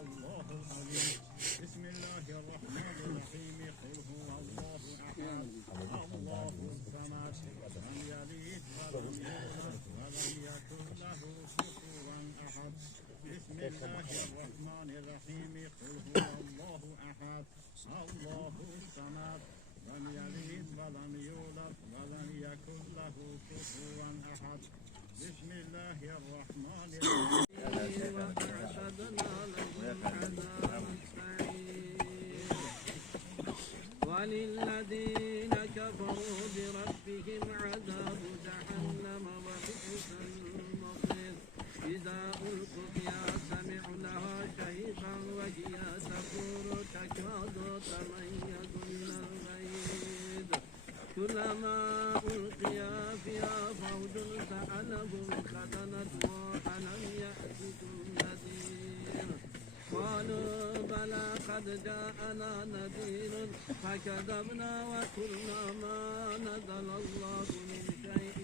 الله العليم. بسم الله الرحمن الرحيم. قل هو الله أحد الله الصمد لم يلد ولم يولد ولم يكن له كفوا أحد. بسم الله الرحمن الرحيم. قل هو الله أحد الله الصمد لم يلد ولم يولد ولم يكن له كفوا أحد. بسم الله الرحمن الرحيم. وأعتدنا لهم عذاب السعير وللذين كفروا بربهم عذاب جهنم وبئس المصير. إذا ألقوا فيها سمعوا لها شهيقا وهي تفور تكاد تميز من الغيظ كلما ألقي فيها فوج سألهم خزنتها ألم يأتكم نذير قالوا بلى قد جاءنا نذير فكذبنا وقلنا ما نزل الله من شيء